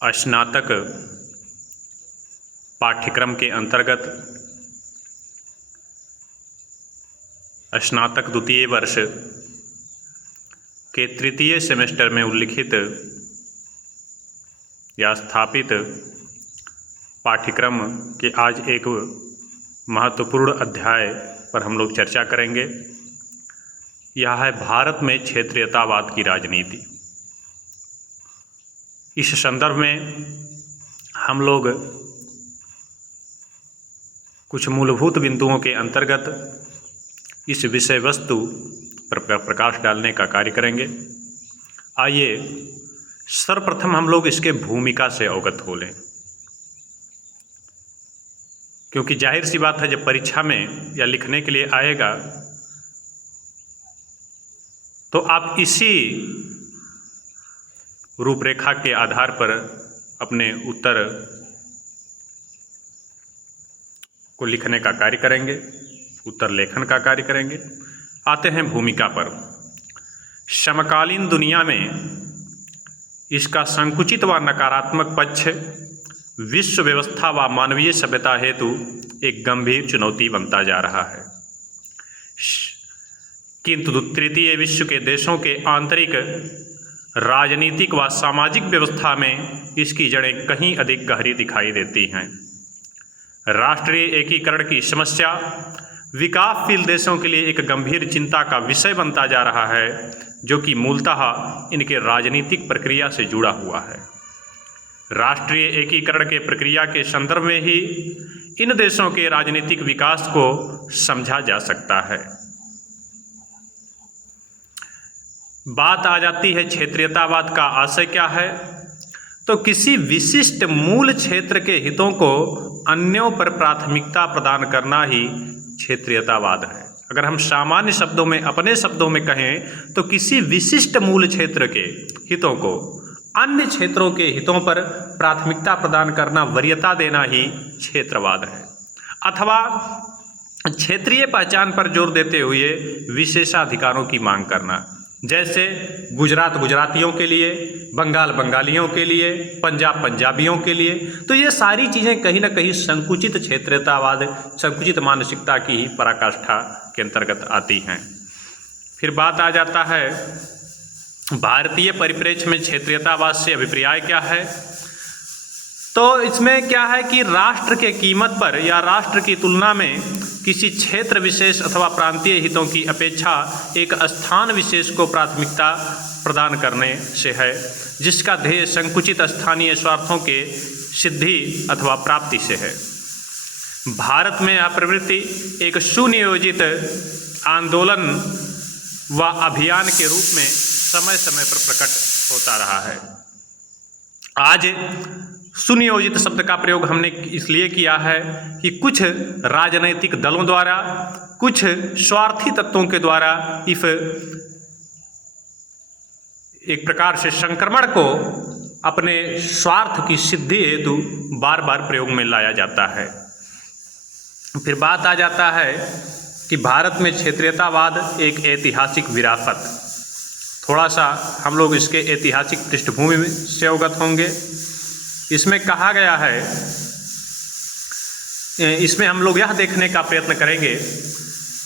स्नातक पाठ्यक्रम के अंतर्गत स्नातक द्वितीय वर्ष के तृतीय सेमेस्टर में उल्लिखित या स्थापित पाठ्यक्रम के आज एक महत्वपूर्ण अध्याय पर हम लोग चर्चा करेंगे। यह है भारत में क्षेत्रीयतावाद की राजनीति। इस संदर्भ में हम लोग कुछ मूलभूत बिंदुओं के अंतर्गत इस विषय वस्तु पर प्रकाश डालने का कार्य करेंगे। आइए सर्वप्रथम हम लोग इसके भूमिका से अवगत हो लें, क्योंकि जाहिर सी बात है जब परीक्षा में या लिखने के लिए आएगा तो आप इसी रूपरेखा के आधार पर अपने उत्तर को लिखने का कार्य करेंगे, उत्तर लेखन का कार्य करेंगे। आते हैं भूमिका पर। समकालीन दुनिया में इसका संकुचित व नकारात्मक पक्ष विश्व व्यवस्था व मानवीय सभ्यता हेतु एक गंभीर चुनौती बनता जा रहा है। किंतु तृतीय विश्व के देशों के आंतरिक राजनीतिक व सामाजिक व्यवस्था में इसकी जड़ें कहीं अधिक गहरी दिखाई देती हैं। राष्ट्रीय एकीकरण की समस्या विकासशील देशों के लिए एक गंभीर चिंता का विषय बनता जा रहा है, जो कि मूलतः इनके राजनीतिक प्रक्रिया से जुड़ा हुआ है। राष्ट्रीय एकीकरण के प्रक्रिया के संदर्भ में ही इन देशों के राजनीतिक विकास को समझा जा सकता है। बात आ जाती है क्षेत्रीयतावाद का आशय क्या है, तो किसी विशिष्ट मूल क्षेत्र के हितों को अन्यों पर प्राथमिकता प्रदान करना ही क्षेत्रीयतावाद है। अगर हम सामान्य शब्दों में, अपने शब्दों में कहें तो किसी विशिष्ट मूल क्षेत्र के हितों को अन्य क्षेत्रों के हितों पर प्राथमिकता प्रदान करना, वरीयता देना ही क्षेत्रवाद है। अथवा क्षेत्रीय पहचान पर जोर देते हुए विशेषाधिकारों की मांग करना, जैसे गुजरात गुजरातियों के लिए, बंगाल बंगालियों के लिए, पंजाब पंजाबियों के लिए। तो ये सारी चीज़ें कहीं ना कहीं संकुचित क्षेत्रीयतावाद, संकुचित मानसिकता की ही पराकाष्ठा के अंतर्गत आती हैं। फिर बात आ जाता है भारतीय परिप्रेक्ष्य में क्षेत्रीयतावाद से अभिप्राय क्या है। तो इसमें क्या है कि राष्ट्र के कीमत पर या राष्ट्र की तुलना में किसी क्षेत्र विशेष अथवा प्रांतीय हितों की अपेक्षा एक स्थान विशेष को प्राथमिकता प्रदान करने से है, जिसका ध्येय संकुचित स्थानीय स्वार्थों के सिद्धि अथवा प्राप्ति से है। भारत में यह प्रवृत्ति एक सुनियोजित आंदोलन व अभियान के रूप में समय समय पर प्रकट होता रहा है। आज सुनियोजित शब्द का प्रयोग हमने इसलिए किया है कि कुछ राजनैतिक दलों द्वारा, कुछ स्वार्थी तत्वों के द्वारा इस एक प्रकार से संक्रमण को अपने स्वार्थ की सिद्धि हेतु बार बार प्रयोग में लाया जाता है। फिर बात आ जाता है कि भारत में क्षेत्रीयतावाद एक ऐतिहासिक विरासत। थोड़ा सा हम लोग इसके ऐतिहासिक पृष्ठभूमि से अवगत होंगे। इसमें कहा गया है, इसमें हम लोग यह देखने का प्रयत्न करेंगे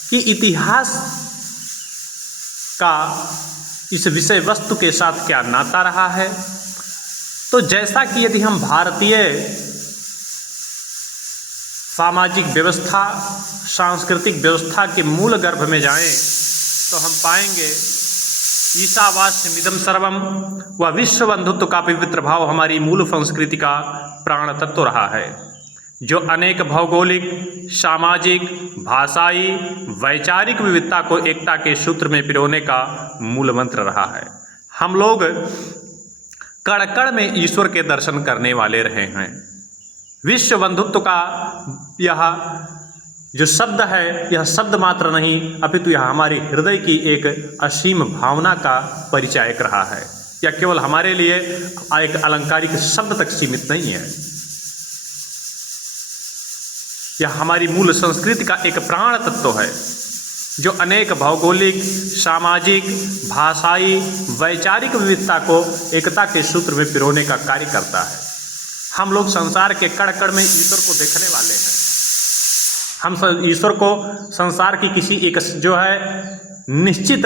कि इतिहास का इस विषय वस्तु के साथ क्या नाता रहा है। तो जैसा कि यदि हम भारतीय सामाजिक व्यवस्था, सांस्कृतिक व्यवस्था के मूल गर्भ में जाएं तो हम पाएंगे ईशावास्यमिदं सर्वम व विश्व बंधुत्व का पवित्र भाव हमारी मूल संस्कृति का प्राण तत्व रहा है, जो अनेक भौगोलिक, सामाजिक, भाषाई, वैचारिक विविधता को एकता के सूत्र में पिरोने का मूल मंत्र रहा है। हम लोग कण कण में ईश्वर के दर्शन करने वाले रहे हैं। विश्व बंधुत्व का यह जो शब्द है, यह शब्द मात्र नहीं अपितु यह हमारे हृदय की एक असीम भावना का परिचायक रहा है। यह केवल हमारे लिए एक अलंकारिक शब्द तक सीमित नहीं है, यह हमारी मूल संस्कृति का एक प्राण तत्व है। जो अनेक भौगोलिक, सामाजिक, भाषाई, वैचारिक विविधता को एकता के सूत्र में पिरोने का कार्य करता है। हम लोग संसार के कण कण में ईश्वर को देखने वाले हैं। हम ईश्वर को संसार की किसी एक जो है निश्चित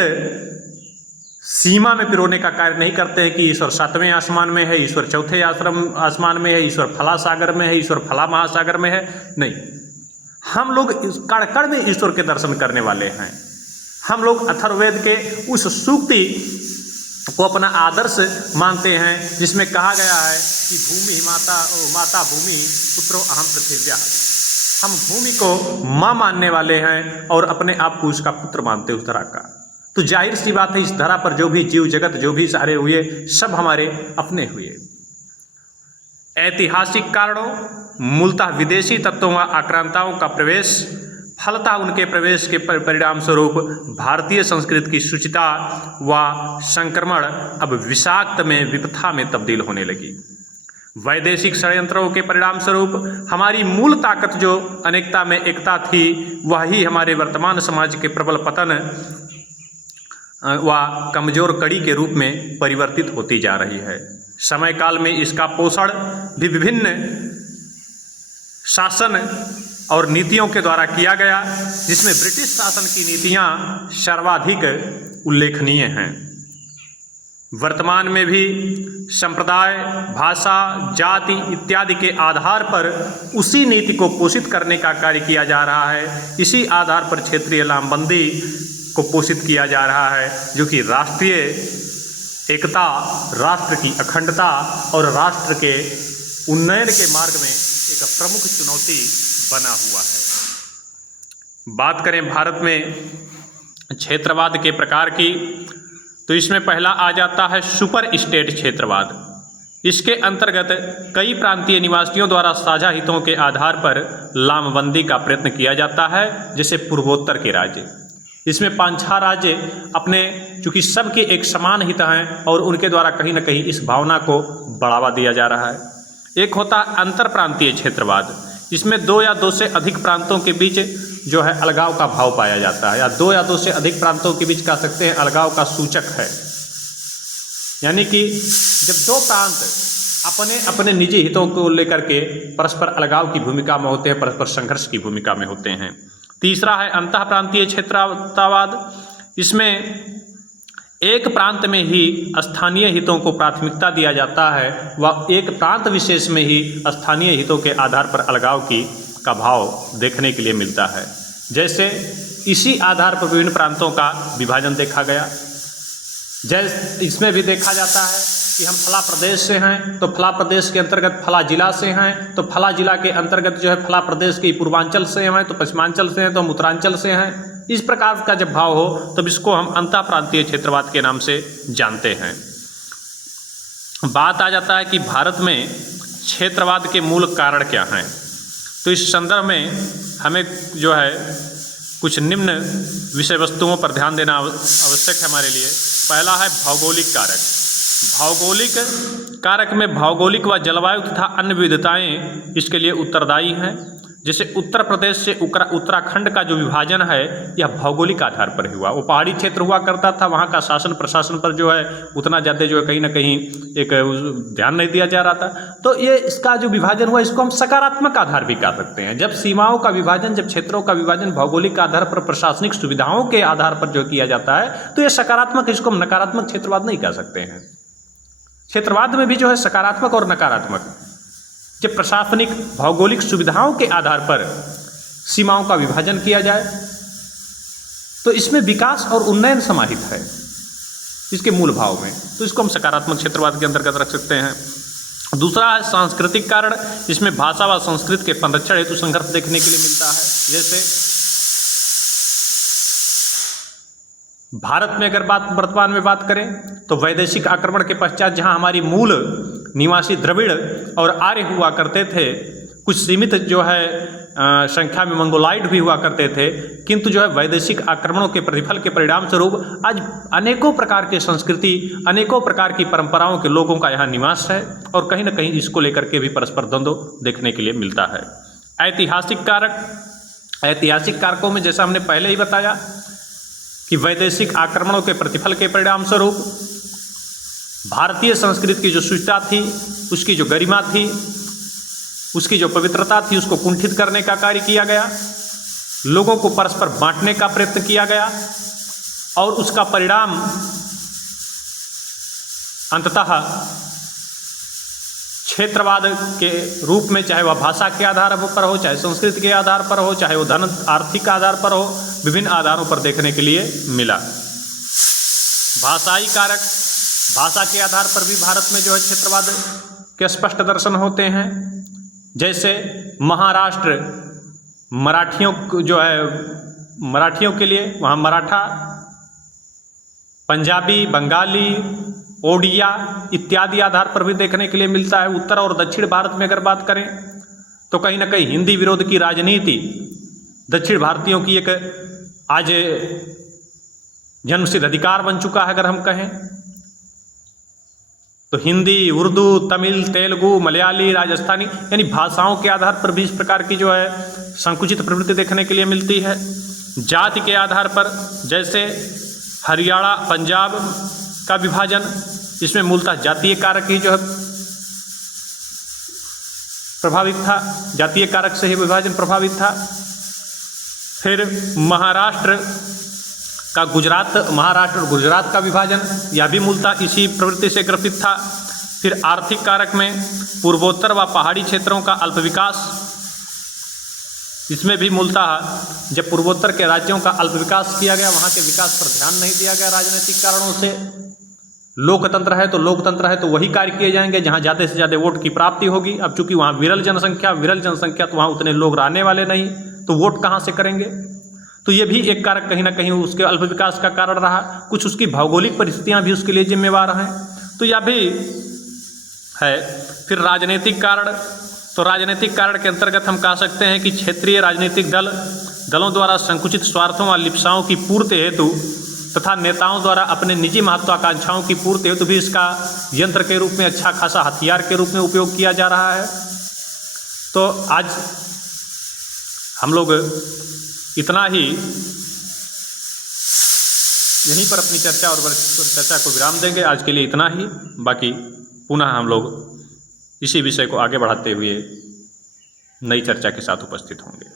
सीमा में पिरोने का कार्य नहीं करते हैं कि ईश्वर 7वें आसमान में है, ईश्वर 4थे आसमान में है, ईश्वर फला सागर में है, ईश्वर फला महासागर में है। नहीं, हम लोग कण कण में ईश्वर के दर्शन करने वाले हैं। हम लोग अथर्ववेद के उस सूक्ति को अपना आदर्श मानते हैं जिसमें कहा गया है कि भूमि माता भूमि पुत्रो अहम पृथिव्या। हम भूमि को माँ मानने वाले हैं और अपने आप को उसका पुत्र मानते हैं उस धरा का। तो जाहिर सी बात है, इस धरा पर जो भी जीव जगत जो भी सारे हुए सब हमारे अपने हुए। ऐतिहासिक कारणों, मूलतः विदेशी तत्वों व आक्रांताओं का प्रवेश, फलतः उनके प्रवेश के परिणाम स्वरूप भारतीय संस्कृति की शुचिता व संक्रमण अब विषाक्त में विपथा में तब्दील होने लगी। वैदेशिक षड्यंत्रों के परिणाम स्वरूप हमारी मूल ताकत जो अनेकता में एकता थी, वही हमारे वर्तमान समाज के प्रबल पतन व कमजोर कड़ी के रूप में परिवर्तित होती जा रही है। समय काल में इसका पोषण भी विभिन्न शासन और नीतियों के द्वारा किया गया, जिसमें ब्रिटिश शासन की नीतियां सर्वाधिक उल्लेखनीय हैं। वर्तमान में भी संप्रदाय, भाषा, जाति इत्यादि के आधार पर उसी नीति को पोषित करने का कार्य किया जा रहा है। इसी आधार पर क्षेत्रीय लामबंदी को पोषित किया जा रहा है, जो कि राष्ट्रीय एकता, राष्ट्र की अखंडता और राष्ट्र के उन्नयन के मार्ग में एक प्रमुख चुनौती बना हुआ है। बात करें भारत में क्षेत्रवाद के प्रकार की, तो इसमें पहला आ जाता है सुपर स्टेट क्षेत्रवाद। इसके अंतर्गत कई प्रांतीय निवासियों द्वारा साझा हितों के आधार पर लामबंदी का प्रयत्न किया जाता है, जैसे पूर्वोत्तर के राज्य। इसमें 5-6 राज्य अपने, चूँकि सबके एक समान हित हैं और उनके द्वारा कहीं ना कहीं इस भावना को बढ़ावा दिया जा रहा है। एक होता है अंतर प्रांतीय क्षेत्रवाद। इसमें 2 या 2 से अधिक प्रांतों के बीच जो है अलगाव का भाव पाया जाता है, या 2 या 2 से अधिक प्रांतों के बीच कह सकते हैं अलगाव का सूचक है। यानी कि जब 2 प्रांत अपने अपने निजी हितों को लेकर के परस्पर अलगाव की भूमिका में होते हैं, परस्पर संघर्ष की भूमिका में होते हैं। तीसरा है अंतः प्रांतीय क्षेत्रवाद। इसमें एक प्रांत में ही स्थानीय हितों को प्राथमिकता दिया जाता है व एक प्रांत विशेष में ही स्थानीय हितों के आधार पर अलगाव का भाव देखने के लिए मिलता है। जैसे इसी आधार पर विभिन्न प्रांतों का विभाजन देखा गया। जैसे इसमें भी देखा जाता है कि हम फला प्रदेश से हैं तो फला प्रदेश के अंतर्गत फला जिला से हैं, तो फला जिला के अंतर्गत जो है फला प्रदेश के पूर्वांचल से हैं, तो पश्चिमांचल से हैं, तो हम उत्तरांचल से हैं। इस प्रकार का जब भाव हो तब इसको हम अंतः प्रांतीय क्षेत्रवाद के नाम से जानते हैं। बात आ जाता है कि भारत में क्षेत्रवाद के मूल कारण क्या हैं। तो इस संदर्भ में हमें जो है कुछ निम्न विषय वस्तुओं पर ध्यान देना आवश्यक है हमारे लिए। पहला है भौगोलिक कारक। भौगोलिक कारक में भौगोलिक व जलवायु तथा अन्य विविधताएं इसके लिए उत्तरदायी हैं। जैसे उत्तर प्रदेश से उत्तराखंड का जो विभाजन है यह भौगोलिक आधार पर हुआ। वो पहाड़ी क्षेत्र हुआ करता था, वहाँ का शासन प्रशासन पर जो है उतना ज़्यादा जो है कहीं ना कहीं एक ध्यान नहीं दिया जा रहा था। तो ये इसका जो विभाजन हुआ इसको हम सकारात्मक आधार भी कह सकते हैं। जब सीमाओं का विभाजन, जब क्षेत्रों का विभाजन भौगोलिक आधार पर, प्रशासनिक सुविधाओं के आधार पर जो किया जाता है तो ये सकारात्मक, इसको हम नकारात्मक क्षेत्रवाद नहीं कह सकते हैं। क्षेत्रवाद में भी जो है सकारात्मक और नकारात्मक, जब प्रशासनिक भौगोलिक सुविधाओं के आधार पर सीमाओं का विभाजन किया जाए तो इसमें विकास और उन्नयन समाहित है इसके मूल भाव में, तो इसको हम सकारात्मक क्षेत्रवाद के अंतर्गत रख सकते हैं। दूसरा है सांस्कृतिक कारण। इसमें भाषा व संस्कृति के संरक्षण हेतु संघर्ष देखने के लिए मिलता है। जैसे भारत में अगर वर्तमान में बात करें तो वैदेशिक आक्रमण के पश्चात जहां हमारी मूल निवासी द्रविड़ और आर्य हुआ करते थे, कुछ सीमित जो है संख्या में मंगोलाइड भी हुआ करते थे, किंतु जो है वैदेशिक आक्रमणों के प्रतिफल के परिणाम स्वरूप आज अनेकों प्रकार के संस्कृति, अनेकों प्रकार की परंपराओं के लोगों का यहाँ निवास है और कहीं ना कहीं इसको लेकर के भी परस्पर द्वंद्व देखने के लिए मिलता है। ऐतिहासिक कारक, ऐतिहासिक कारकों में जैसा हमने पहले ही बताया कि वैदेशिक आक्रमणों के प्रतिफल के परिणाम स्वरूप भारतीय संस्कृति की जो शुचिता थी, उसकी जो गरिमा थी, उसकी जो पवित्रता थी, उसको कुंठित करने का कार्य किया गया। लोगों को परस्पर बांटने का प्रयत्न किया गया और उसका परिणाम अंततः क्षेत्रवाद के रूप में, चाहे वह भाषा के आधार पर हो, चाहे संस्कृति के आधार पर हो, चाहे वो धन आर्थिक आधार पर हो, विभिन्न आधारों पर देखने के लिए मिला। भाषाई कारक, भाषा के आधार पर भी भारत में जो है क्षेत्रवाद के स्पष्ट दर्शन होते हैं। जैसे महाराष्ट्र मराठियों जो है, मराठियों के लिए वहाँ मराठा, पंजाबी, बंगाली, ओडिया इत्यादि आधार पर भी देखने के लिए मिलता है। उत्तर और दक्षिण भारत में अगर बात करें तो कहीं ना कहीं हिंदी विरोध की राजनीति दक्षिण भारतीयों की एक आज जन्मसिद्ध अधिकार बन चुका है। अगर हम कहें तो हिंदी, उर्दू, तमिल, तेलुगु, मलयाली, राजस्थानी यानी भाषाओं के आधार पर भी इस प्रकार की जो है संकुचित प्रवृत्ति देखने के लिए मिलती है। जाति के आधार पर जैसे हरियाणा, पंजाब का विभाजन, इसमें मूलतः जातीय कारक ही जो है प्रभावित था, जातीय कारक से ही विभाजन प्रभावित था। फिर महाराष्ट्र और गुजरात का विभाजन, यह भी मूलतः इसी प्रवृत्ति से ग्रसित था। फिर आर्थिक कारक में पूर्वोत्तर व पहाड़ी क्षेत्रों का अल्प विकास, इसमें भी मूलतः जब पूर्वोत्तर के राज्यों का अल्प विकास किया गया, वहाँ के विकास पर ध्यान नहीं दिया गया राजनीतिक कारणों से। लोकतंत्र है तो वही कार्य किए जाएंगे जहाँ ज़्यादा से ज़्यादा वोट की प्राप्ति होगी। अब चूंकि वहाँ विरल जनसंख्या तो वहाँ उतने लोग रहने वाले नहीं, तो वोट कहाँ से करेंगे। तो ये भी एक कारक कहीं ना कहीं उसके अल्प विकास का कारण रहा। कुछ उसकी भौगोलिक परिस्थितियाँ भी उसके लिए जिम्मेवार हैं, तो यह भी है। फिर राजनीतिक कारण, तो राजनीतिक कारण के अंतर्गत हम कह सकते हैं कि क्षेत्रीय राजनीतिक दलों द्वारा संकुचित स्वार्थों व लिप्साओं की पूर्ति हेतु तथा नेताओं द्वारा अपने निजी महत्वाकांक्षाओं की पूर्ति हेतु भी इसका यंत्र के रूप में, अच्छा खासा हथियार के रूप में उपयोग किया जा रहा है। तो आज हम लोग इतना ही यहीं पर अपनी चर्चा को विराम देंगे। आज के लिए इतना ही, बाकी पुनः हम लोग इसी विषय को आगे बढ़ाते हुए नई चर्चा के साथ उपस्थित होंगे।